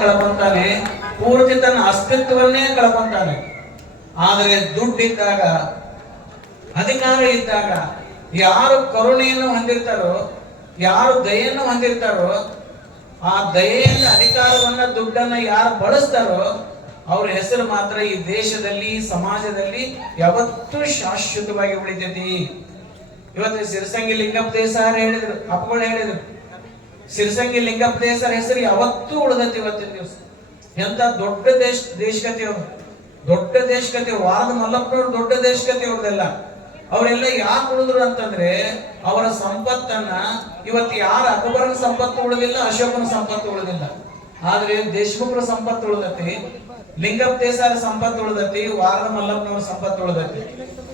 ಕಳ್ಕೊಂತಾನೆ, ಪೂರ್ತಿ ತನ್ನ ಅಸ್ತಿತ್ವವನ್ನೇ ಕಳ್ಕೊಂತಾನೆ. ಆದರೆ ದುಡ್ಡಿದ್ದಾಗ, ಅಧಿಕಾರ ಇದ್ದಾಗ, ಯಾರು ಕರುಣೆಯನ್ನು ಹೊಂದಿರ್ತಾರೋ, ಯಾರು ದಯೆಯನ್ನು ಹೊಂದಿರ್ತಾರೋ, ಆ ದಯೆಯಿಂದ ಅಧಿಕಾರವನ್ನ ದುಡ್ಡನ್ನ ಯಾರು ಬಳಸ್ತಾರೋ ಅವ್ರ ಹೆಸರು ಮಾತ್ರ ಈ ದೇಶದಲ್ಲಿ, ಸಮಾಜದಲ್ಲಿ ಯಾವತ್ತೂ ಶಾಶ್ವತವಾಗಿ ಉಳಿತೈತಿ. ಇವತ್ತು ಸಿರಸಂಗಿ ಲಿಂಗಪ್ಪ ದೇಸಾರ ಹೇಳಿದ್ರು, ಅಪ್ಪಗಳು ಹೇಳಿದ್ರು, ಸಿರಸಂಗಿ ಲಿಂಗಪ್ಪ ದೇಸಾರ ಹೆಸರು ಯಾವತ್ತೂ ಉಳಿದೈತಿ ಇವತ್ತಿನ ದಿವಸ. ಎಂತ ದೊಡ್ಡ ದೇಶಗತಿ ಅವರು, ದೊಡ್ಡ ದೇಶಗತಿ. ವಾರದ ಮಲ್ಲಪ್ಪನವ್ರು ದೊಡ್ಡ ದೇಶಗತಿ ಅವ್ರದೆಲ್ಲ. ಅವರೆಲ್ಲ ಯಾಕೆ ಉಳಿದ್ರು ಅಂತಂದ್ರೆ ಅವರ ಸಂಪತ್ತನ್ನ, ಇವತ್ತು ಯಾರ ಅಕ್ಬರನ ಸಂಪತ್ತು ಉಳಿದಿಲ್ಲ, ಅಶೋಕನ ಸಂಪತ್ತು ಉಳಿದಿಲ್ಲ, ಆದ್ರೆ ದೇಶಮುಖರ ಸಂಪತ್ತು ಉಳಿದತಿ, ಲಿಂಗಪ್ಪ ದೇಸಾರ ಸಂಪತ್ತು ಉಳಿದತಿ, ವಾರದ ಮಲ್ಲಪ್ಪನವರ ಸಂಪತ್ತು ಉಳಿದತಿ.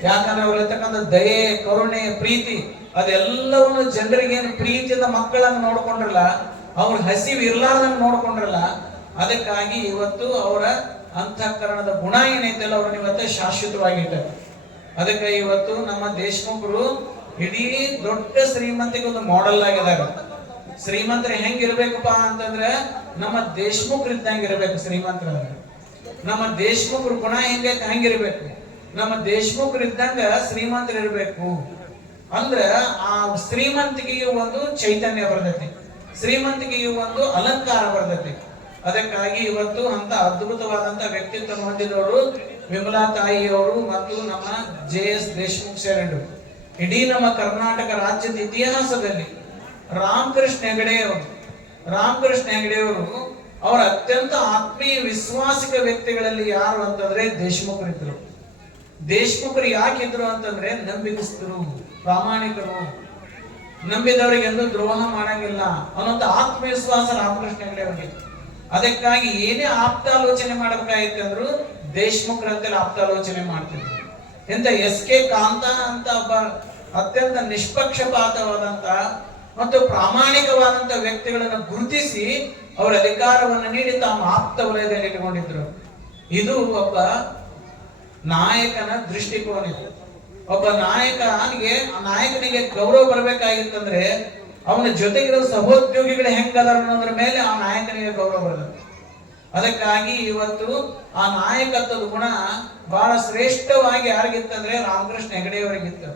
ಯಾಕಂದ್ರೆ ಅವ್ರಿರ್ತಕ್ಕಂಥ ದಯೆ, ಕರುಣೆ, ಪ್ರೀತಿ ಅದೆಲ್ಲವನ್ನು ಜನರಿಗೆ ಪ್ರೀತಿಯಿಂದ ಮಕ್ಕಳನ್ನು ನೋಡ್ಕೊಂಡ್ರಲ್ಲ, ಅವ್ರ ಹಸಿವು ಇರ್ಲಾರ್ದಂಗ್ ನೋಡ್ಕೊಂಡ್ರಲ್ಲ, ಅದಕ್ಕಾಗಿ ಇವತ್ತು ಅವರ ಅಂತಃಕರಣದ ಗುಣ ಏನೈತಲ್ಲ ಅವ್ರನ್ನ ಇವತ್ತು ಶಾಶ್ವತವಾಗಿಟ್ಟಾರೆ. ಅದಕ್ಕೆ ಇವತ್ತು ನಮ್ಮ ದೇಶಮುಖರು ಇಡೀ ದೊಡ್ಡ ಶ್ರೀಮಂತಿಗೆ ಒಂದು ಮಾಡೆಲ್ ಆಗಿದ್ದಾರೆ. ಶ್ರೀಮಂತರು ಹೆಂಗಿರ್ಬೇಕಪ್ಪ ಅಂತಂದ್ರೆ ನಮ್ಮ ದೇಶಮುಖರು ಇದ್ದಂಗೆ ಇರ್ಬೇಕು. ಶ್ರೀಮಂತರ ನಮ್ಮ ದೇಶಮುಖರು ಗುಣ ಹೆಂಗಿರ್ಬೇಕು, ನಮ್ಮ ದೇಶಮುಖರು ಇದ್ದಂಗ ಶ್ರೀಮಂತರು ಇರ್ಬೇಕು. ಅಂದ್ರೆ ಆ ಶ್ರೀಮಂತಿಕೆಗೆ ಒಂದು ಚೈತನ್ಯ ಬರ್ತೈತಿ, ಶ್ರೀಮಂತಿಕೆಗೆ ಒಂದು ಅಲಂಕಾರ ಬರ್ತೈತಿ. ಅದಕ್ಕಾಗಿ ಇವತ್ತು ಅಂತ ಅದ್ಭುತವಾದಂತ ವ್ಯಕ್ತಿತ್ವ ಹೊಂದಿದವರು ವಿಮಲಾ ತಾಯಿಯವರು ಮತ್ತು ನಮ್ಮ JS ದೇಶಮುಖ್ ಶರಣರು. ಇಡೀ ನಮ್ಮ ಕರ್ನಾಟಕ ರಾಜ್ಯದ ಇತಿಹಾಸದಲ್ಲಿ ರಾಮಕೃಷ್ಣ ಹೆಗಡೆಯವರು ಅವರ ಅತ್ಯಂತ ಆತ್ಮೀಯ ವಿಶ್ವಾಸಿಕ ವ್ಯಕ್ತಿಗಳಲ್ಲಿ ಯಾರು ಅಂತಂದ್ರೆ ದೇಶಮುಖರಿದ್ರು. ದೇಶಮುಖರು ಯಾಕಿದ್ರು ಅಂತಂದ್ರೆ ನಂಬಿಕಸ್ಥರು, ಪ್ರಾಮಾಣಿಕರು, ನಂಬಿದವರಿಗೆ ಎಂದು ದ್ರೋಹ ಮಾಡಂಗಿಲ್ಲ ಅನ್ನೋಂಥ ಆತ್ಮವಿಶ್ವಾಸ ರಾಮಕೃಷ್ಣ ಹೆಗಡೆಯವರಿಗೆ. ಅದಕ್ಕಾಗಿ ಏನೇ ಆಪ್ತಾಲೋಚನೆ ಮಾಡಬೇಕಾಗಿತ್ತಂದ್ರು ದೇಶಮುಖರಂತೆಲ್ಲ ಆಪ್ತಾಲೋಚನೆ ಮಾಡ್ತಿದ್ರು. ಎಂತ SK ಕಾಂತ ಅಂತ ಒಬ್ಬ ಅತ್ಯಂತ ನಿಷ್ಪಕ್ಷಪಾತವಾದಂತ ಮತ್ತು ಪ್ರಾಮಾಣಿಕವಾದಂತ ವ್ಯಕ್ತಿಗಳನ್ನು ಗುರುತಿಸಿ ಅವರ ಅಧಿಕಾರವನ್ನು ನೀಡಿ ತಾವು ಆಪ್ತ ವಲಯದಲ್ಲಿ ಇಟ್ಟುಕೊಂಡಿದ್ರು. ಇದು ಒಬ್ಬ ನಾಯಕನ ದೃಷ್ಟಿಕೋನ. ಒಬ್ಬ ನಾಯಕನಿಗೆ ಗೌರವ ಬರಬೇಕಾಗಿತ್ತಂದ್ರೆ ಅವನ ಜೊತೆಗಿರೋ ಸಹೋದ್ಯೋಗಿಗಳು ಹೆಂಗದಾರ ಅನ್ನೋದ್ರ ಮೇಲೆ ಆ ನಾಯಕನಿಗೆ ಗೌರವ ಬರುತ್ತೆ. ಅದಕ್ಕಾಗಿ ಇವತ್ತು ಆ ನಾಯಕತ್ವದ ಗುಣ ಬಹಳ ಶ್ರೇಷ್ಠವಾಗಿ ಯಾರಿಗಿತ್ತಂದ್ರೆ ರಾಮಕೃಷ್ಣ ಹೆಗಡೆಯವರಿಗಿತ್ತು.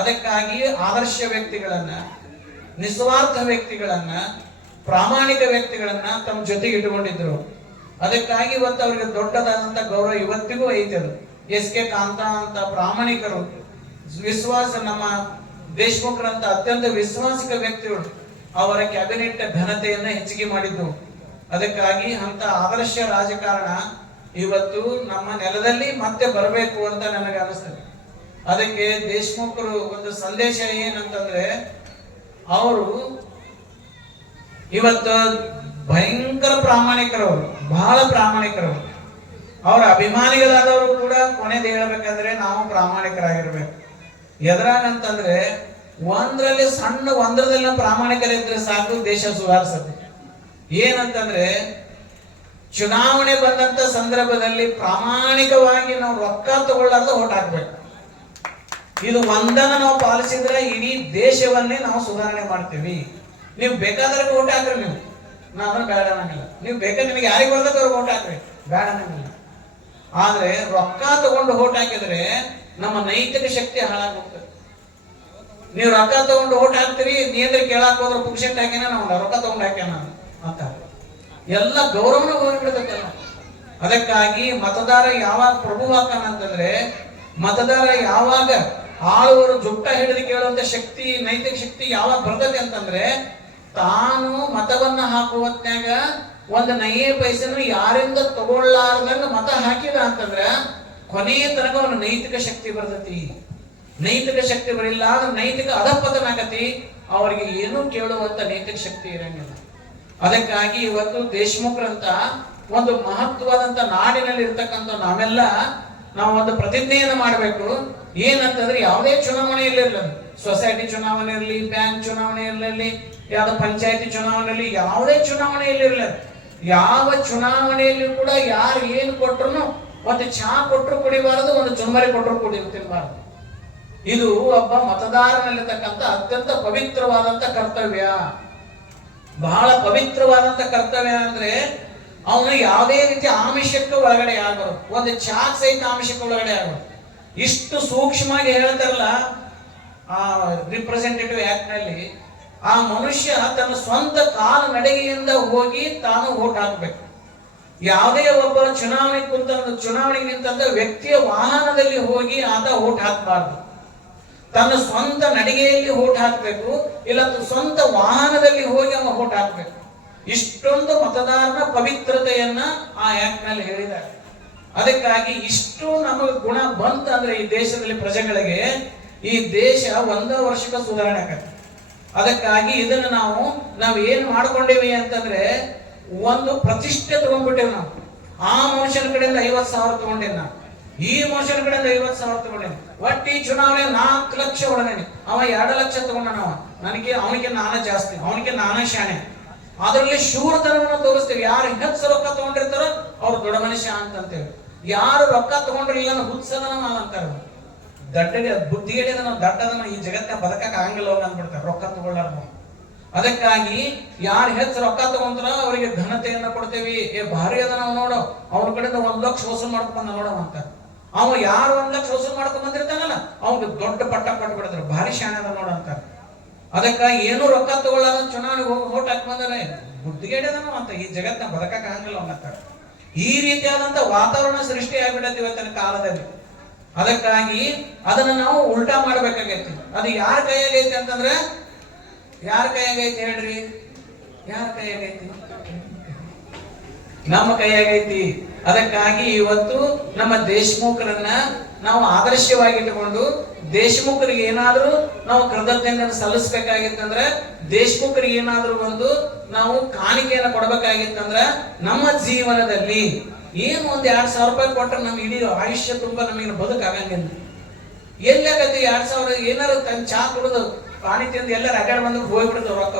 ಅದಕ್ಕಾಗಿ ಆದರ್ಶ ವ್ಯಕ್ತಿಗಳನ್ನ, ನಿಸ್ವಾರ್ಥ ವ್ಯಕ್ತಿಗಳನ್ನ, ಪ್ರಾಮಾಣಿಕ ವ್ಯಕ್ತಿಗಳನ್ನ ತಮ್ಮ ಜೊತೆಗೆ ಇಟ್ಟುಕೊಂಡಿದ್ರು. ಅದಕ್ಕಾಗಿ ಇವತ್ತು ಅವರಿಗೆ ದೊಡ್ಡದಾದಂತ ಗೌರವ ಇವತ್ತಿಗೂ ಐತದು. SK ಕಾಂತ ಅಂತ ಪ್ರಾಮಾಣಿಕರು, ವಿಶ್ವಾಸ, ನಮ್ಮ ದೇಶಮುಖರಂತ ಅತ್ಯಂತ ವಿಶ್ವಾಸಿಕ ವ್ಯಕ್ತಿಗಳು ಅವರ ಕ್ಯಾಬಿನೆಟ್ ಘನತೆಯನ್ನ ಹೆಚ್ಚಿಗೆ ಮಾಡಿದ್ದು. ಅದಕ್ಕಾಗಿ ಅಂತ ಆದರ್ಶ ರಾಜಕಾರಣ ಇವತ್ತು ನಮ್ಮ ನೆಲದಲ್ಲಿ ಮತ್ತೆ ಬರಬೇಕು ಅಂತ ನನಗೆ ಅನಿಸ್ತದೆ. ಅದಕ್ಕೆ ದೇಶಮುಖರು ಒಂದು ಸಂದೇಶ ಏನಂತಂದ್ರೆ, ಅವರು ಇವತ್ತು ಭಯಂಕರ ಪ್ರಾಮಾಣಿಕರವರು, ಬಹಳ ಪ್ರಾಮಾಣಿಕರವರು. ಅವರ ಅಭಿಮಾನಿಗಳಾದವರು ಕೂಡ ಕೊನೆದು ಹೇಳ್ಬೇಕಂದ್ರೆ ನಾವು ಪ್ರಾಮಾಣಿಕರಾಗಿರ್ಬೇಕು. ಎದ್ರಾಗಂತಂದ್ರೆ ಒಂದ್ರದಲ್ಲಿ ಪ್ರಾಮಾಣಿಕರಿದ್ರೆ ಸಾಕು, ದೇಶ ಸುಧಾರಿಸುತ್ತೆ. ಏನಂತಂದ್ರೆ ಚುನಾವಣೆ ಬಂದಂತ ಸಂದರ್ಭದಲ್ಲಿ ಪ್ರಾಮಾಣಿಕವಾಗಿ ನಾವು ರೊಕ್ಕ ತಗೊಳ್ಳಾರ್ದ ಓಟ್ ಹಾಕ್ಬೇಕು. ಇದು ಒಂದನ್ನ ನಾವು ಪಾಲಿಸಿದ್ರೆ ಇಡೀ ದೇಶವನ್ನೇ ನಾವು ಸುಧಾರಣೆ ಮಾಡ್ತೀವಿ. ನೀವು ಬೇಕಾದ್ರೆ ಓಟ್ ಹಾಕ್ರಿ, ನೀವು ನಾನು ಬೇಡ ಅನ್ನಂಗಿಲ್ಲ. ನೀವು ಬೇಕಾದ್ರೆ ನಿಮಗೆ ಯಾರಿಗೆ ಬರ್ತದೆ ಅವ್ರಿಗೆ ಓಟ್ ಹಾಕ್ರಿ, ಬೇಡ ಅನ್ನಂಗಿಲ್ಲ. ಆದ್ರೆ ರೊಕ್ಕ ತಗೊಂಡು ಓಟ್ ಹಾಕಿದ್ರೆ ನಮ್ಮ ನೈತಿಕ ಶಕ್ತಿ ಹಾಳಾಗೋಗ್ತದೆ. ನೀವು ರೊಕ್ಕ ತಗೊಂಡು ಓಟ್ ಹಾಕ್ತೀರಿ, ನೀಂದ್ರೆ ಕೇಳಾಕ್ ಹೋದ್ರೆ ಪುಕ್ಷೆಟ್ ಹಾಕಿನ ನಾವು ರೊಕ್ಕ ತಗೊಂಡು ಹಾಕ್ಯಾನ ಅಂತ ಎಲ್ಲ ಗೌರವನ ಹೋಗ್ಬಿಡ್ತೈತಲ್ಲ. ಅದಕ್ಕಾಗಿ ಮತದಾರ ಯಾವಾಗ ಪ್ರಭುವಾಗ್ತಾನಂತಂದ್ರೆ, ಮತದಾರ ಯಾವಾಗ ಆಳುವರು ಜುಟ್ಟ ಹಿಡಿದು ಕೇಳುವಂತ ಶಕ್ತಿ, ನೈತಿಕ ಶಕ್ತಿ ಯಾವಾಗ ಬರ್ತದೆ ಅಂತಂದ್ರೆ, ತಾನು ಮತವನ್ನ ಹಾಕುವ ಹೊತ್ನ್ಯಾಗ ಒಂದು ನೈಯೇ ಪೈಸೆನು ಯಾರಿಂದ ತಗೊಳ್ಳಾರ್ದಂಗ ಮತ ಹಾಕಿದ ಅಂತಂದ್ರ ಕೊನೆಯ ತನಕ ಅವನ ನೈತಿಕ ಶಕ್ತಿ ಬರ್ತತಿ. ನೈತಿಕ ಶಕ್ತಿ ಬರಿಲ್ಲ ಅಂದ್ರೆ ನೈತಿಕ ಅಧಪತನ ಆಗತಿ, ಅವರಿಗೆ ಏನು ಕೇಳುವಂತ ನೈತಿಕ ಶಕ್ತಿ ಇರಂಗಿಲ್ಲ. ಅದಕ್ಕಾಗಿ ಇವತ್ತು ದೇಶಮುಖರಂತ ಒಂದು ಮಹತ್ವವಾದಂತ ನಾಡಿನಲ್ಲಿ ಇರ್ತಕ್ಕಂಥ ನಾವೆಲ್ಲ ನಾವು ಒಂದು ಪ್ರತಿಜ್ಞೆಯನ್ನು ಮಾಡಬೇಕು. ಏನಂತಂದ್ರೆ ಯಾವುದೇ ಚುನಾವಣೆ ಇರಲಿಲ್ಲ, ಸೊಸೈಟಿ ಚುನಾವಣೆ ಇರಲಿ, ಬ್ಯಾಂಕ್ ಚುನಾವಣೆ ಇರಲಿ, ಯಾವ್ದು ಪಂಚಾಯತಿ ಚುನಾವಣೆ ಇರಲಿ, ಯಾವುದೇ ಚುನಾವಣೆ ಇರಲಿಲ್ಲ, ಯಾವ ಚುನಾವಣೆಯಲ್ಲಿ ಕೂಡ ಯಾರು ಏನು ಕೊಟ್ರು, ಒಂದು ಚಹಾ ಕೊಟ್ಟರು ಕುಡಿಬಾರದು, ಒಂದು ಚುರುಮರಿ ಕೊಟ್ಟರು ತಿನ್ನಬಾರದು. ಇದು ಒಬ್ಬ ಮತದಾರನಲ್ಲಿರ್ತಕ್ಕಂಥ ಅತ್ಯಂತ ಪವಿತ್ರವಾದಂತ ಕರ್ತವ್ಯ. ಬಹಳ ಪವಿತ್ರವಾದಂತ ಕರ್ತವ್ಯ ಅಂದ್ರೆ ಅವನು ಯಾವುದೇ ರೀತಿ ಆಮಿಷಕ್ಕೆ ಒಳಗಡೆ ಆಗಬಾರದು, ಒಂದು ಚಾ ಸಹಿತ ಆಮಿಷಕ್ಕೆ ಒಳಗಡೆ ಆಗಬಾರದು. ಇಷ್ಟು ಸೂಕ್ಷ್ಮವಾಗಿ ಹೇಳ್ತಾರಲ್ಲ ಆ ರಿಪ್ರೆಸೆಂಟೇಟಿವ್ ಆಕ್ಟ್ ನಲ್ಲಿ, ಆ ಮನುಷ್ಯ ತನ್ನ ಸ್ವಂತ ಕಾಲು ನಡಿಗೆಯಿಂದ ಹೋಗಿ ತಾನು ವೋಟ್ ಹಾಕಬೇಕು. ಯಾವುದೇ ಒಬ್ಬ ಚುನಾವಣೆಗೆ ನಿಂತ ವ್ಯಕ್ತಿಯ ವಾಹನದಲ್ಲಿ ಹೋಗಿ ಆತ ವೋಟ್ ಹಾಕಬಾರ್ದು. ತನ್ನ ಸ್ವಂತ ನಡಿಗೆಯಲ್ಲಿ ವೋಟ್ ಹಾಕಬೇಕು, ಇಲ್ಲ ಸ್ವಂತ ವಾಹನದಲ್ಲಿ ಹೋಗಿ ಅವ ವೋಟ್ ಹಾಕಬೇಕು. ಇಷ್ಟೊಂದು ಮತದಾರನ ಪವಿತ್ರತೆಯನ್ನ ಆ ಆಕ್ಟ್ ನಲ್ಲಿ ಹೇಳಿದ್ದಾರೆ. ಅದಕ್ಕಾಗಿ ಇಷ್ಟು ನಮಗೆ ಗುಣ ಬಂತ ಅಂದ್ರೆ ಈ ದೇಶದಲ್ಲಿ ಪ್ರಜೆಗಳಿಗೆ, ಈ ದೇಶ ಒಂದೇ ವರ್ಷಕ್ಕೆ ಸುಧಾರಣೆ ಆಗತ್ತೆ. ಅದಕ್ಕಾಗಿ ಇದನ್ನು ನಾವು ಏನ್ ಮಾಡ್ಕೊಂಡೇವಿ ಅಂತಂದ್ರೆ, ಒಂದು ಪ್ರತಿಷ್ಠೆ ತಗೊಂಡ್ಬಿಟ್ಟೇವೆ ನಾವು. ಆ ಮನುಷ್ಯನ ಕಡೆಯಿಂದ 50,000 ತಗೊಂಡೇನೆ ನಾವು, ಈ ಮನುಷ್ಯನ ಕಡೆಯಿಂದ 50,000 ತಗೊಂಡೇನೆ. ಒಟ್ಟು ಈ ಚುನಾವಣೆ 4 ಲಕ್ಷ ಹೊಡೆದೇನೆ, ಅವ 2 ಲಕ್ಷ ತಗೊಂಡನವ. ಅವನಿಗೆ ನಾನ ಜಾಸ್ತಿ, ಅವನಿಗೆ ನಾನ ಶಾಣೆ. ಅದರಲ್ಲಿ ಶೂರತನವನ್ನು ತೋರಿಸ್ತೇವೆ. ಯಾರು ಹೆಚ್ಚು ರೊಕ್ಕ ತಗೊಂಡಿರ್ತಾರೋ ಅವ್ರು ದೊಡ್ಡ ಮನುಷ್ಯ ಅಂತಂತೇವೆ. ಯಾರು ರೊಕ್ಕ ತಗೊಂಡಿರ್ಲಿಲ್ಲ ಹುತ್ಸದನ ಅಂತಾರೆ. ದಡ್ಡಗೆ ಬುದ್ಧಿಗೆಡದನ ದಡ್ಡದನ ಈ ಜಗತ್ತ ಬದುಕಕ್ಕೆ ಆಗಂಗಿಲ್ಲ ಹೋಗ ಅಂದ್ಬಿಡ್ತಾರೆ ರೊಕ್ಕ ತಗೊಳ್ಳಾರ್ದು. ಅದಕ್ಕಾಗಿ ಯಾರು ಹೆಚ್ಚು ರೊಕ್ಕ ತಗೊಂತಾರ ಅವರಿಗೆ ಘನತೆಯನ್ನ ಕೊಡ್ತೇವಿ. ಭಾರಿ ಅದನ್ನ ನೋಡೋ, ಅವ್ರ ಕಡೆಯಿಂದ 1 ಲಕ್ಷ ವಸೂಲ್ ಮಾಡ್ಕೊಂಡ್ ನೋಡೋ ಅಂತ. ಅವ ಯಾರು 1 ಲಕ್ಷ ವಸೂಲ್ ಮಾಡ್ಕೊಂಡ್ ಬಂದಿರ್ತಾನಲ್ಲ ಅವ್ನಿಗೆ ದೊಡ್ಡ ಪಟ್ಟ ಕೊಟ್ಬಿಡ್ತಾರೆ, ಭಾರಿ ಶಾಣೆ ಅದ ನೋಡ ಅಂತಾರೆ. ಅದಕ್ಕಾಗಿ ಏನು ರೊಕ್ಕ ತಗೊಳ್ಳಾರ ಚುನಾವಣೆಗೆ ಹೋಗಿ ವೋಟ್ ಹಾಕಿ ಬಂದರೆ ಬುದ್ಧಿಗೆಡದನ ಅಂತ, ಈ ಜಗತ್ತ ಬದುಕಕ್ಕೆ ಆಗಂಗಿಲ್ಲ ಅಂತಾರೆ. ಈ ರೀತಿಯಾದಂತ ವಾತಾವರಣ ಸೃಷ್ಟಿ ಆಗ್ಬಿಡತ್ತೆ ಇವತ್ತಿನ ಕಾಲದಲ್ಲಿ. ಅದಕ್ಕಾಗಿ ಅದನ್ನ ನಾವು ಉಲ್ಟಾ ಮಾಡ್ಬೇಕಾಗೈತಿ. ಅದು ಯಾರ ಕೈಯಾಗೈತಿ ಅಂತಂದ್ರೆ, ಯಾರ ಕೈಯಾಗೈತಿ ಹೇಳ್ರಿ? ಯಾರ ಕೈಯಾಗೈತಿ? ನಮ್ಮ ಕೈಯಾಗೈತಿ. ಅದಕ್ಕಾಗಿ ಇವತ್ತು ನಮ್ಮ ದೇಶಮುಖರನ್ನ ನಾವು ಆದರ್ಶವಾಗಿಟ್ಟುಕೊಂಡು, ದೇಶಮುಖರಿಗೆ ಏನಾದ್ರೂ ನಾವು ಕೃತಜ್ಞತೆಯನ್ನು ಸಲ್ಲಿಸಬೇಕಾಗಿತ್ತಂದ್ರೆ, ದೇಶಮುಖರಿಗೆ ಏನಾದ್ರೂ ಒಂದು ನಾವು ಕಾಣಿಕೆಯನ್ನು ಕೊಡಬೇಕಾಗಿತ್ತಂದ್ರ, ನಮ್ಮ ಜೀವನದಲ್ಲಿ ಏನು ಒಂದ್ 2,000 ರೂಪಾಯಿ ಕೊಟ್ಟರೆ ನಮ್ಗೆ ಇಡೀ ಆಯುಷ್ಯ ತುಂಬಾ ನಮಗೆ ಬದುಕಾಗಂಗಿಲ್ಲ. ಎಲ್ಲಾಗತ್ತೆ 2,000 ಏನಾದ್ರು ತನ್ನ ಚಾ ಕುಡಿದು ಪಾನಿ ತಿಂದು ಎಲ್ಲರೂ ಅಡ್ಡಾಡ್ ಬಂದು ಹೋಗ್ಬಿಡ್ತಾವ ರೊಕ್ಕ.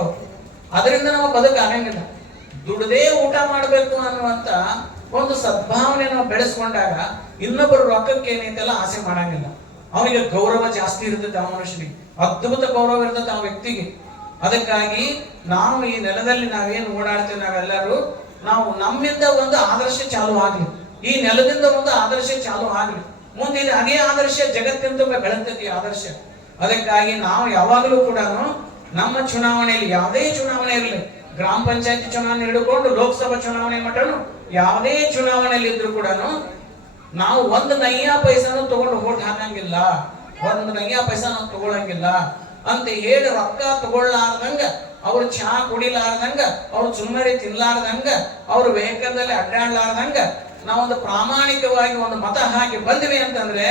ಅದರಿಂದ ನಾವು ಬದುಕಾಗಂಗಿಲ್ಲ. ದುಡ್ದೇ ಊಟ ಮಾಡ್ಬೇಕು ಅನ್ನುವಂತ ಒಂದು ಸದ್ಭಾವನೆ ನಾವು ಬೆಳೆಸ್ಕೊಂಡಾಗ ಇನ್ನೊಬ್ಬರು ರೊಕ್ಕಕ್ಕೆ ಏನೈತೆಲ್ಲ ಆಸೆ ಮಾಡಂಗಿಲ್ಲ. ಅವನಿಗೆ ಗೌರವ ಜಾಸ್ತಿ ಇರ್ತದೆ, ಆ ಮನುಷ್ಯನಿಗೆ ಅದ್ಭುತ ಗೌರವ ಇರ್ತದೆ ಆ ವ್ಯಕ್ತಿಗೆ. ಅದಕ್ಕಾಗಿ ನಾವು ಈ ನೆಲದಲ್ಲಿ ನಾವೇನು ಓಡಾಡ್ತೀವಿ ನಾವೆಲ್ಲರೂ, ನಾವು ನಮ್ಮಿಂದ ಒಂದು ಆದರ್ಶ ಚಾಲು ಆಗ್ಲಿ, ಈ ನೆಲದಿಂದ ಒಂದು ಆದರ್ಶ ಚಾಲು ಆಗ್ಲಿ. ಮುಂದೆ ಅದೇ ಆದರ್ಶ ಜಗತ್ತಿನ ತುಂಬ ಬೆಳೆತೈತಿ ಆದರ್ಶ. ಅದಕ್ಕಾಗಿ ನಾವು ಯಾವಾಗಲೂ ಕೂಡ ನಮ್ಮ ಚುನಾವಣೆಯಲ್ಲಿ, ಯಾವುದೇ ಚುನಾವಣೆ ಇರಲಿ, ಗ್ರಾಮ ಪಂಚಾಯತಿ ಚುನಾವಣೆ ಹಿಡ್ಕೊಂಡು ಲೋಕಸಭಾ ಚುನಾವಣೆ ಮಟನು ಯಾವುದೇ ಚುನಾವಣೆಯಲ್ಲಿ ಇದ್ರು ಕೂಡ ನಾವು 1 ನಯ್ಯ ಪೈಸಾನು ತಗೊಂಡು ವೋಟ್ ಹಾಕಂಗಿಲ್ಲ, 1 ನಯ್ಯ ಪೈಸಾನು ತಗೊಳಂಗಿಲ್ಲ ಅಂತ ಹೇಳಿ ರೊಕ್ಕ ತಗೊಳ್ಳಾರ್ದಂಗ, ಅವ್ರು ಚಹಾ ಕುಡಿಲಾರ್ದಂಗ, ಅವ್ರು ಸುಮ್ಮನೆ ತಿನ್ಲಾರ್ದಂಗ, ಅವ್ರ ವೆಹಿಕಲ್ ಅಡ್ಡಾಡ್ಲಾರ್ದಂಗ ನಾವೊಂದು ಪ್ರಾಮಾಣಿಕವಾಗಿ ಒಂದು ಮತ ಹಾಕಿ ಬಂದ್ವಿ ಅಂತಂದ್ರೆ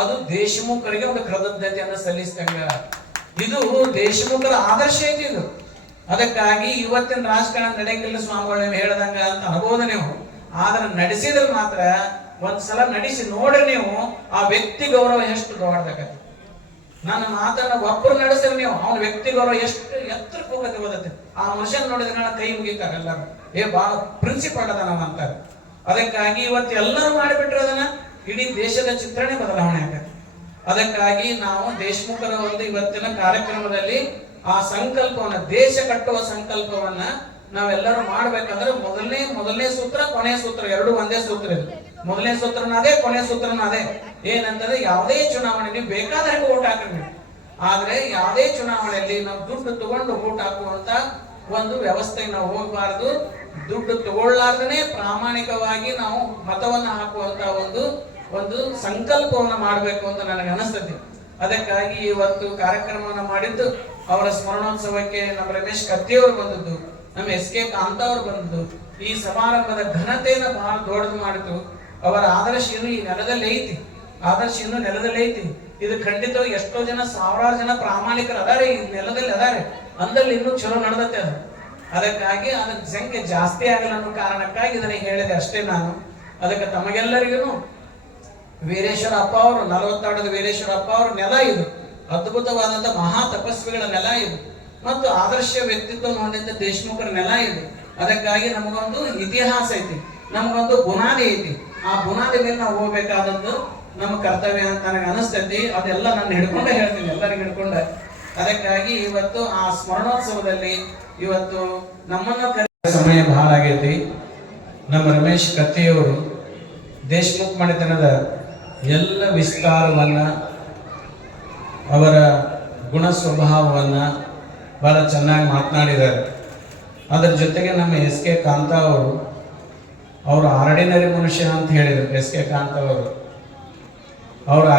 ಅದು ದೇಶಮುಖರಿಗೆ ಒಂದು ಕೃತಜ್ಞತೆಯನ್ನು ಸಲ್ಲಿಸಿದಂಗ. ಇದು ದೇಶಮುಖರ ಆದರ್ಶ ಐತಿ ಇದು. ಅದಕ್ಕಾಗಿ ಇವತ್ತಿನ ರಾಜಕಾರಣ ನಡೆಯಂಗಿಲ್ಲ ಸ್ವಾಮಿಗಳು ಹೇಳ್ದಂಗ ಅಂತ ಅನ್ಬೋದು ನೀವು. ಆದ್ರೆ ನಡೆಸಿದ್ರೆ ಮಾತ್ರ ಒಂದ್ಸಲ ನಡೆಸಿ ನೋಡ್ರಿ ನೀವು, ಆ ವ್ಯಕ್ತಿ ಗೌರವ ಎಷ್ಟು ದೊಡ್ಡದಾಗತ್ತೆ. ನನ್ನ ಮಾತನ್ನ ಒಬ್ಬರು ನಡೆಸಿದ್ರೆ ನೀವು ಅವನ ವ್ಯಕ್ತಿ ಗೌರವ ಎಷ್ಟು ಎತ್ತರಕ್ಕೆ ಹೋಗತ್ತೆ ಓದತ್ತೆ. ಆ ಮನುಷ್ಯನ್ ನೋಡಿದ್ರೆ ನಾನು ಕೈ ಮುಗಿತಾರೆ ಎಲ್ಲರೂ, ಬಹಳ ಪ್ರಿನ್ಸಿಪಲ್ ಅದ ನಾವು ಅಂತಾರೆ. ಅದಕ್ಕಾಗಿ ಇವತ್ತು ಎಲ್ಲರೂ ಮಾಡಿಬಿಟ್ರೆ ಅದನ್ನ ಇಡೀ ದೇಶದ ಚಿತ್ರಣ ಬದಲಾವಣೆ ಆಗತ್ತೆ. ಅದಕ್ಕಾಗಿ ನಾವು ದೇಶಮುಖರ ಒಂದು ಇವತ್ತಿನ ಕಾರ್ಯಕ್ರಮದಲ್ಲಿ ಆ ಸಂಕಲ್ಪವನ್ನ, ದೇಶ ಕಟ್ಟುವ ಸಂಕಲ್ಪವನ್ನ ನಾವೆಲ್ಲರೂ ಮಾಡ್ಬೇಕಂದ್ರೆ ಮೊದಲನೇ ಸೂತ್ರ, ಕೊನೆಯ ಸೂತ್ರ ಎರಡು ಒಂದೇ ಸೂತ್ರ ಇದೆ. ಮೊದಲನೇ ಸೂತ್ರನ ಅದೇ, ಕೊನೆಯ ಸೂತ್ರನ ಅದೇ. ಏನಂತಂದ್ರೆ ಯಾವುದೇ ಚುನಾವಣೆ ನೀವು ಬೇಕಾದ್ರೆ ವೋಟ್ ಹಾಕ್ರಿ, ಆದ್ರೆ ಯಾವುದೇ ಚುನಾವಣೆಯಲ್ಲಿ ನಾವು ದುಡ್ಡು ತಗೊಂಡು ವೋಟ್ ಹಾಕುವಂತ ಒಂದು ವ್ಯವಸ್ಥೆ ನಾವು ಹೋಗಬಾರದು. ದುಡ್ಡು ತಗೊಳ್ಳಾರ್ದನೆ ಪ್ರಾಮಾಣಿಕವಾಗಿ ನಾವು ಮತವನ್ನ ಹಾಕುವಂತ ಒಂದು ಸಂಕಲ್ಪವನ್ನ ಮಾಡಬೇಕು ಅಂತ ನನಗೆ ಅನಿಸ್ತದೆ. ಅದಕ್ಕಾಗಿ ಇವತ್ತು ಕಾರ್ಯಕ್ರಮವನ್ನ ಮಾಡಿದ್ದು, ಅವರ ಸ್ಮರಣೋತ್ಸವಕ್ಕೆ ನಮ್ಮ ರಮೇಶ್ ಕತ್ತಿಯವರು ಬಂದದ್ದು, ನಮ್ಮ SK ಕಾಂತ ಅವರು ಬಂದದ್ದು, ಈ ಸಮಾರಂಭದ ಘನತೆಯನ್ನ ಬಹಳ ದೊಡ್ಡದು ಮಾಡಿತು. ಅವರ ಆದರ್ಶ ಇನ್ನು ಈ ನೆಲದಲ್ಲಿ ಐತಿ, ಆದರ್ಶ ಇನ್ನು ನೆಲದಲ್ಲಿ ಐತಿ. ಇದು ಖಂಡಿತವಾಗಿ ಎಷ್ಟೋ ಜನ, ಸಾವಿರಾರು ಜನ ಪ್ರಾಮಾಣಿಕರು ಅದಾರೆ ಈ ನೆಲದಲ್ಲಿ ಅದಾರೆ, ಅಂದಲ್ಲಿ ಇನ್ನೂ ಚಲೋ ನಡೆದತ್ತೆ ಅದು. ಅದಕ್ಕಾಗಿ ಅದರ ಸಂಖ್ಯೆ ಜಾಸ್ತಿ ಆಗಲ್ಲ ಅನ್ನೋ ಕಾರಣಕ್ಕಾಗಿ ಇದನ್ನ ಹೇಳಿದೆ ಅಷ್ಟೇ ನಾನು. ಅದಕ್ಕೆ ತಮಗೆಲ್ಲರಿಗೂ ವೀರೇಶ್ವರ ಅಪ್ಪ ಅವರು, 42 ವೀರೇಶ್ವರ ಅಪ್ಪ ಅವ್ರ ನೆಲ ಇದು, ಅದ್ಭುತವಾದಂತ ಮಹಾ ತಪಸ್ವಿಗಳ ನೆಲ ಇದು, ಮತ್ತು ಆದರ್ಶ ವ್ಯಕ್ತಿತ್ವವನ್ನು ಹೊಂದಿದ್ದ ದೇಶಮುಖರ ನೆಲ ಇದು. ಅದಕ್ಕಾಗಿ ನಮಗೊಂದು ಇತಿಹಾಸ ಐತಿ, ನಮಗೊಂದು ಬುನಾದಿ ಐತಿ. ಆ ಬುನಾದಿ ಮೇಲೆ ನಾವು ಹೋಗ್ಬೇಕಾದದ್ದು ನಮ್ಮ ಕರ್ತವ್ಯ ಅಂತ ನನಗೆ ಅನಿಸ್ತೈತಿ. ಅದೆಲ್ಲ ನಾನು ಹಿಡ್ಕೊಂಡೆ ಹೇಳ್ತೀನಿ, ಎಲ್ಲರಿಗೂ ಹಿಡ್ಕೊಂಡೆ. ಅದಕ್ಕಾಗಿ ಇವತ್ತು ಆ ಸ್ಮರಣೋತ್ಸವದಲ್ಲಿ ಇವತ್ತು ನಮ್ಮನ್ನು ಸಮಯ ಬಹಳ ಆಗೈತಿ. ನಮ್ಮ ರಮೇಶ್ ಕತ್ತಿಯವರು ದೇಶಮುಖ್ ಮನೆತನದ ಎಲ್ಲ ವಿಸ್ತಾರವನ್ನು, ಅವರ ಗುಣ ಸ್ವಭಾವವನ್ನು ಭಾಳ ಚೆನ್ನಾಗಿ ಮಾತನಾಡಿದ್ದಾರೆ. ಅದರ ಜೊತೆಗೆ ನಮ್ಮ ಎಸ್ ಕೆ ಕಾಂತ ಅವರು ಆರ್ಡಿನರಿ ಮನುಷ್ಯ ಅಂತ ಹೇಳಿದರು. ಎಸ್ ಕೆ ಕಾಂತ ಅವರು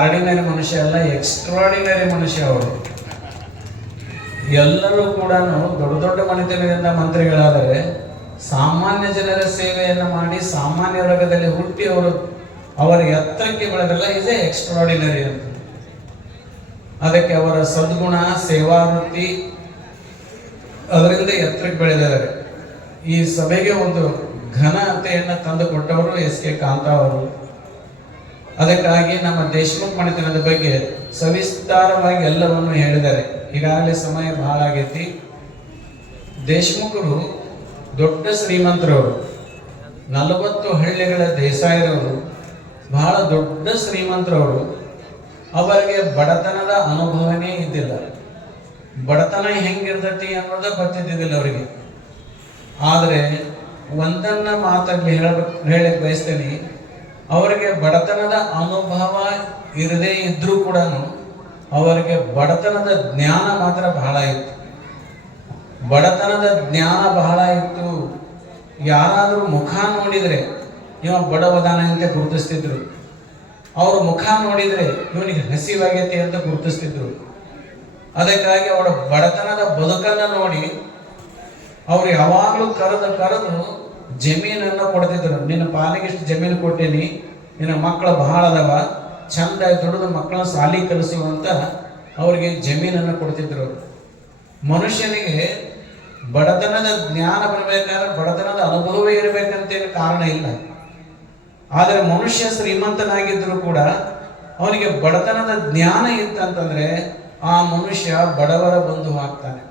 ಆರ್ಡಿನರಿ ಮನುಷ್ಯ ಅಲ್ಲ, ಎಕ್ಸ್ಟ್ರಾಡಿನರಿ ಮನುಷ್ಯ. ಅವರು ಎಲ್ಲರೂ ಕೂಡ ದೊಡ್ಡ ದೊಡ್ಡ ಮನೆತನದಿಂದ ಮಂತ್ರಿಗಳಾದರೆ ಸಾಮಾನ್ಯ ಜನರ ಸೇವೆಯನ್ನು ಮಾಡಿ ಸಾಮಾನ್ಯ ವರ್ಗದಲ್ಲಿ ಹುಟ್ಟಿ ಅವರ ಎತ್ತರಕ್ಕೆ ಬೆಳೆದಲ್ಲ, ಇದೇ ಎಕ್ಸ್ಟ್ರಾಡಿನರಿ ಅಂತ. ಅದಕ್ಕೆ ಅವರ ಸದ್ಗುಣ, ಸೇವಾವೃತ್ತಿ, ಅದರಿಂದ ಎತ್ತರಕ್ಕೆ ಬೆಳೆದಿದ್ದಾರೆ. ಈ ಸಭೆಗೆ ಒಂದು ಘನತೆಯನ್ನು ತಂದು ಕೊಟ್ಟವರು ಎಸ್ ಕೆ ಕಾಂತ ಅವರು. ಅದಕ್ಕಾಗಿ ನಮ್ಮ ದೇಶಮುಖ್ ಮನೆತನದ ಬಗ್ಗೆ ಸವಿಸ್ತಾರವಾಗಿ ಎಲ್ಲವನ್ನು ಹೇಳಿದ್ದಾರೆ. ಈಗಾಗಲೇ ಸಮಯ ಬಹಳ ಆಗೈತಿ. ದೇಶಮುಖರು ದೊಡ್ಡ ಶ್ರೀಮಂತರವರು, 40 ಹಳ್ಳಿಗಳ ದೇಸಾಯರವರು, ಬಹಳ ದೊಡ್ಡ ಶ್ರೀಮಂತರವರು. ಅವರಿಗೆ ಬಡತನದ ಅನುಭವನೇ ಇದ್ದಿಲ್ಲ. ಬಡತನ ಹೆಂಗಿರ್ತೈತಿ ಅನ್ನೋದು ಗೊತ್ತಿದ್ದಿಲ್ಲ ಅವರಿಗೆ. ಆದರೆ ಒಂದನ್ನ ಮಾತಲ್ಲಿ ಹೇಳಕ್ಕೆ ಬಯಸ್ತೇನೆ, ಅವರಿಗೆ ಬಡತನದ ಅನುಭವ ಇರದೇ ಇದ್ರೂ ಕೂಡ ಅವರಿಗೆ ಬಡತನದ ಜ್ಞಾನ ಮಾತ್ರ ಬಹಳ ಇತ್ತು. ಬಡತನದ ಜ್ಞಾನ ಬಹಳ ಇತ್ತು. ಯಾರಾದರೂ ಮುಖ ನೋಡಿದರೆ ಇವ ಬಡವದಾನ ಅಂತ ಗುರುತಿಸ್ತಿದ್ರು. ಅವ್ರ ಮುಖ ನೋಡಿದರೆ ಇವನಿಗೆ ಹಸಿವಾಗೈತಿ ಅಂತ ಗುರುತಿಸ್ತಿದ್ರು. ಅದಕ್ಕಾಗಿ ಅವರ ಬಡತನದ ಬದುಕನ್ನು ನೋಡಿ ಅವ್ರು ಯಾವಾಗಲೂ ಕರೆದು ಜಮೀನನ್ನು ಕೊಡ್ತಿದ್ರು. ನಿನ್ನ ಪಾಲಿಗೆ ಇಷ್ಟು ಜಮೀನು ಕೊಟ್ಟೇನಿ, ನಿನ್ನ ಮಕ್ಕಳು ಬಹಳ ಅದಾವ, ಚಂದ ದುಡಿದು ಮಕ್ಕಳನ್ನ ಸಾಲಿ ಕಲಿಸುವಂತ ಅವರಿಗೆ ಜಮೀನನ್ನು ಕೊಡ್ತಿದ್ರು. ಮನುಷ್ಯನಿಗೆ ಬಡತನದ ಜ್ಞಾನ ಬರಬೇಕಾದ್ರೆ ಬಡತನದ ಅನುಭವವೇ ಇರಬೇಕಂತೇನು ಕಾರಣ ಇಲ್ಲ. ಆದರೆ ಮನುಷ್ಯ ಶ್ರೀಮಂತನಾಗಿದ್ದರೂ ಕೂಡ ಅವನಿಗೆ ಬಡತನದ ಜ್ಞಾನ ಇತ್ತಂತಂದ್ರೆ ಆ ಮನುಷ್ಯ ಬಡವರ ಬಂಧು ಆಗ್ತಾನೆ.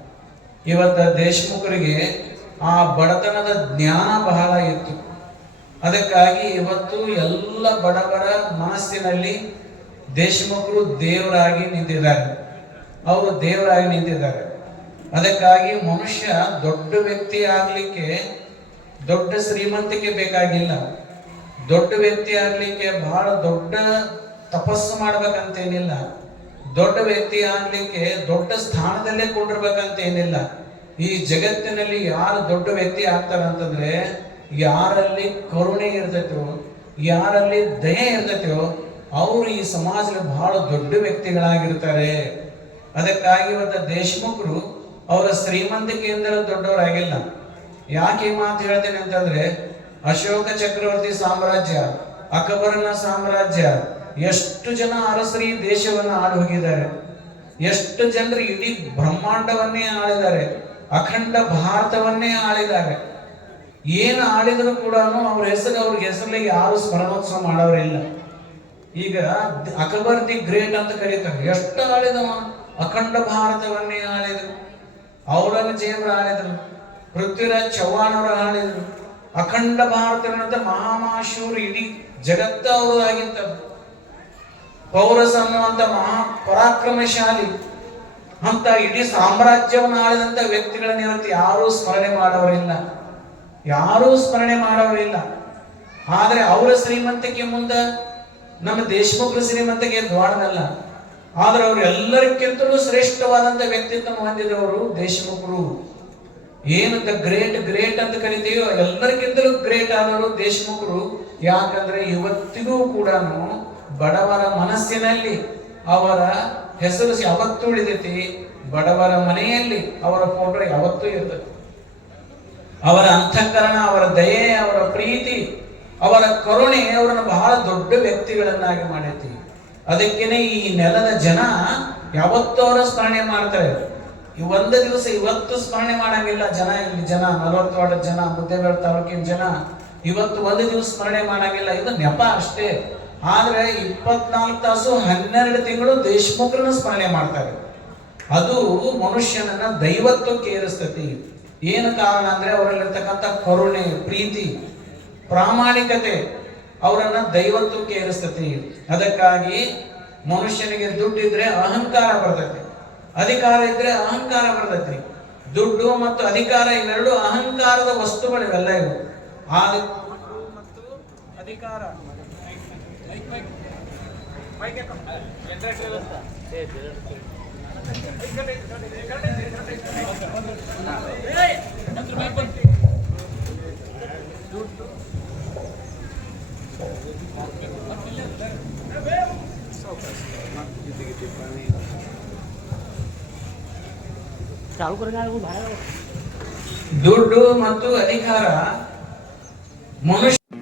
ಇವತ್ತು ದೇಶಮುಖರಿಗೆ ಆ ಬಡತನದ ಜ್ಞಾನ ಬಹಳ ಇತ್ತು. ಅದಕ್ಕಾಗಿ ಇವತ್ತು ಎಲ್ಲ ಬಡವರ ಮನಸ್ಸಿನಲ್ಲಿ ದೇಶಮುಖರು ದೇವರಾಗಿ ನಿಂತಿದ್ದಾರೆ. ಅವರು ದೇವರಾಗಿ ನಿಂತಿದ್ದಾರೆ. ಅದಕ್ಕಾಗಿ ಮನುಷ್ಯ ದೊಡ್ಡ ವ್ಯಕ್ತಿ ಆಗ್ಲಿಕ್ಕೆ ದೊಡ್ಡ ಶ್ರೀಮಂತಿಕೆ ಬೇಕಾಗಿಲ್ಲ. ದೊಡ್ಡ ವ್ಯಕ್ತಿ ಆಗ್ಲಿಕ್ಕೆ ಬಹಳ ದೊಡ್ಡ ತಪಸ್ಸು ಮಾಡ್ಬೇಕಂತೇನಿಲ್ಲ. ದೊಡ್ಡ ವ್ಯಕ್ತಿ ಆಗ್ಲಿಕ್ಕೆ ದೊಡ್ಡ ಸ್ಥಾನದಲ್ಲೇ ಕೊಂಡಿರ್ಬೇಕಂತ ಏನಿಲ್ಲ. ಈ ಜಗತ್ತಿನಲ್ಲಿ ಯಾರು ದೊಡ್ಡ ವ್ಯಕ್ತಿ ಆಗ್ತಾರಂತಂದ್ರೆ ಯಾರಲ್ಲಿ ಕರುಣೆ ಇರ್ತೈತೋ, ಯಾರಲ್ಲಿ ದಯೆ ಇರ್ತೈತೋ ಅವರು ಈ ಸಮಾಜದಲ್ಲಿ ಬಹಳ ದೊಡ್ಡ ವ್ಯಕ್ತಿಗಳಾಗಿರ್ತಾರೆ. ಅದಕ್ಕಾಗಿ ಇವತ್ತು ದೇಶಮುಖರು ಅವರ ಶ್ರೀಮಂತಿಕೆಯಿಂದಲೂ ದೊಡ್ಡವರಾಗಿಲ್ಲ. ಯಾಕೆ ಈ ಮಾತು ಹೇಳ್ತೇನೆ ಅಂತಂದ್ರೆ, ಅಶೋಕ ಚಕ್ರವರ್ತಿ ಸಾಮ್ರಾಜ್ಯ, ಅಕ್ಬರನ ಸಾಮ್ರಾಜ್ಯ, ಎಷ್ಟು ಜನ ಅರಸರು ಈ ದೇಶವನ್ನು ಆಳಿ ಹೋಗಿದ್ದಾರೆ. ಎಷ್ಟು ಜನರು ಇಡೀ ಬ್ರಹ್ಮಾಂಡವನ್ನೇ ಆಳಿದ್ದಾರೆ, ಅಖಂಡ ಭಾರತವನ್ನೇ ಆಳಿದ್ದಾರೆ. ಏನು ಆಳಿದ್ರು ಕೂಡ ಅವ್ರ ಹೆಸರಲ್ಲಿ ಯಾರು ಸ್ಮರಣೋತ್ಸವ ಮಾಡೋರಿಲ್ಲ. ಈಗ ಅಕ್ಬರ್ ದಿ ಗ್ರೇಟ್ ಅಂತ ಕರೀತಾರೆ. ಎಷ್ಟು ಆಳಿದವ, ಅಖಂಡ ಭಾರತವನ್ನೇ ಆಳಿದ್ರು. ಔರಂಗಜೇಬರು ಆಳಿದ್ರು, ಪೃಥ್ವಿರಾಜ್ ಚೌಹಾಣ್ ಅವರು ಆಳಿದ್ರು. ಅಖಂಡ ಭಾರತವಂತ ಮಹಾಮಾಶೂರು, ಇಡೀ ಜಗತ್ತ ಅವರದಾಗಿತ್ತ. ಪೌರಸ್ ಅನ್ನುವಂತ ಮಹಾ ಪರಾಕ್ರಮಶಾಲಿ ಅಂತ ಇಡೀ ಸಾಮ್ರಾಜ್ಯವನ್ನು ಆಳಿದಂತ ವ್ಯಕ್ತಿಗಳನ್ನ ಇವತ್ತು ಯಾರೂ ಸ್ಮರಣೆ ಮಾಡೋರಿಲ್ಲ, ಯಾರೂ ಸ್ಮರಣೆ ಮಾಡೋರಿಲ್ಲ. ಆದ್ರೆ ಅವರ ಶ್ರೀಮಂತಿಕೆ ಮುಂದೆ ನಮ್ಮ ದೇಶಮುಖರ ಶ್ರೀಮಂತಿಕೆ ದ್ವಾಡನಲ್ಲ. ಆದ್ರೆ ಅವರು ಎಲ್ಲರಿಗಿಂತಲೂ ಶ್ರೇಷ್ಠವಾದಂತ ವ್ಯಕ್ತಿತ್ವ ಹೊಂದಿದವರು ದೇಶಮುಖರು. ಏನು ಗ್ರೇಟ್ ಅಂತ ಕರಿತೀವೋ ಎಲ್ಲರಿಗಿಂತಲೂ ಗ್ರೇಟ್ ಆದವರು ದೇಶಮುಖರು. ಯಾಕಂದ್ರೆ ಇವತ್ತಿಗೂ ಕೂಡ ಬಡವರ ಮನಸ್ಸಿನಲ್ಲಿ ಅವರ ಹೆಸರು ಯಾವತ್ತೂ ಉಳಿದೈತಿ. ಬಡವರ ಮನೆಯಲ್ಲಿ ಅವರ ಫೋಟೋ ಯಾವತ್ತೂ ಇರ್ತದೆ. ಅವರ ಅಂತಃಕರಣ, ಅವರ ದಯೆ, ಅವರ ಪ್ರೀತಿ, ಅವರ ಕರುಣೆ ಅವರನ್ನು ಬಹಳ ದೊಡ್ಡ ವ್ಯಕ್ತಿಗಳನ್ನಾಗಿ ಮಾಡೈತಿ. ಅದಕ್ಕೇನೆ ಈ ನೆಲದ ಜನ ಯಾವತ್ತೂ ಅವರ ಸ್ಮರಣೆ ಮಾಡ್ತಾರೆ. ಒಂದು ದಿವಸ ಇವತ್ತು ಸ್ಮರಣೆ ಮಾಡಂಗಿಲ್ಲ ಜನ. ಇಲ್ಲಿ ಜನ 40 ವಾರ್ಡ್ ಜನ, ಮುದ್ದೇಬೇಡ ತಾಲೂಕಿನ ಜನ ಇವತ್ತು ಒಂದು ದಿವಸ ಸ್ಮರಣೆ ಮಾಡಂಗಿಲ್ಲ. ಇದು ನೆಪ ಅಷ್ಟೇ. ಆದ್ರೆ 24 ತಾಸು 12 ತಿಂಗಳು ದೇಶಮುಖರನ್ನ ಸ್ಮರಣೆ ಮಾಡ್ತಾರೆ. ಅದು ಮನುಷ್ಯನನ್ನ ದೈವತ್ವಕ್ಕೆ ಏರಿಸ್ತತಿ. ಏನು ಕಾರಣ ಅಂದ್ರೆ ಅವರಲ್ಲಿರ್ತಕ್ಕಂಥ ಕರುಣೆ, ಪ್ರೀತಿ, ಪ್ರಾಮಾಣಿಕತೆ ಅವರನ್ನ ದೈವತ್ವಕ್ಕೆ ಏರಿಸ್ತತಿ. ಅದಕ್ಕಾಗಿ ಮನುಷ್ಯನಿಗೆ ದುಡ್ಡಿದ್ರೆ ಅಹಂಕಾರ ಬರ್ತೈತಿ, ಅಧಿಕಾರ ಇದ್ರೆ ಅಹಂಕಾರ ಬರ್ತೈತಿ. ದುಡ್ಡು ಮತ್ತು ಅಧಿಕಾರ ಇವೆರಡು ಅಹಂಕಾರದ ವಸ್ತುಗಳು, ಇವೆಲ್ಲ ಇವು. ಅಧಿಕಾರ ದುಡ್ಡು ಮತ್ತು ಅಧಿಕಾರ ಮನುಷ್ಯ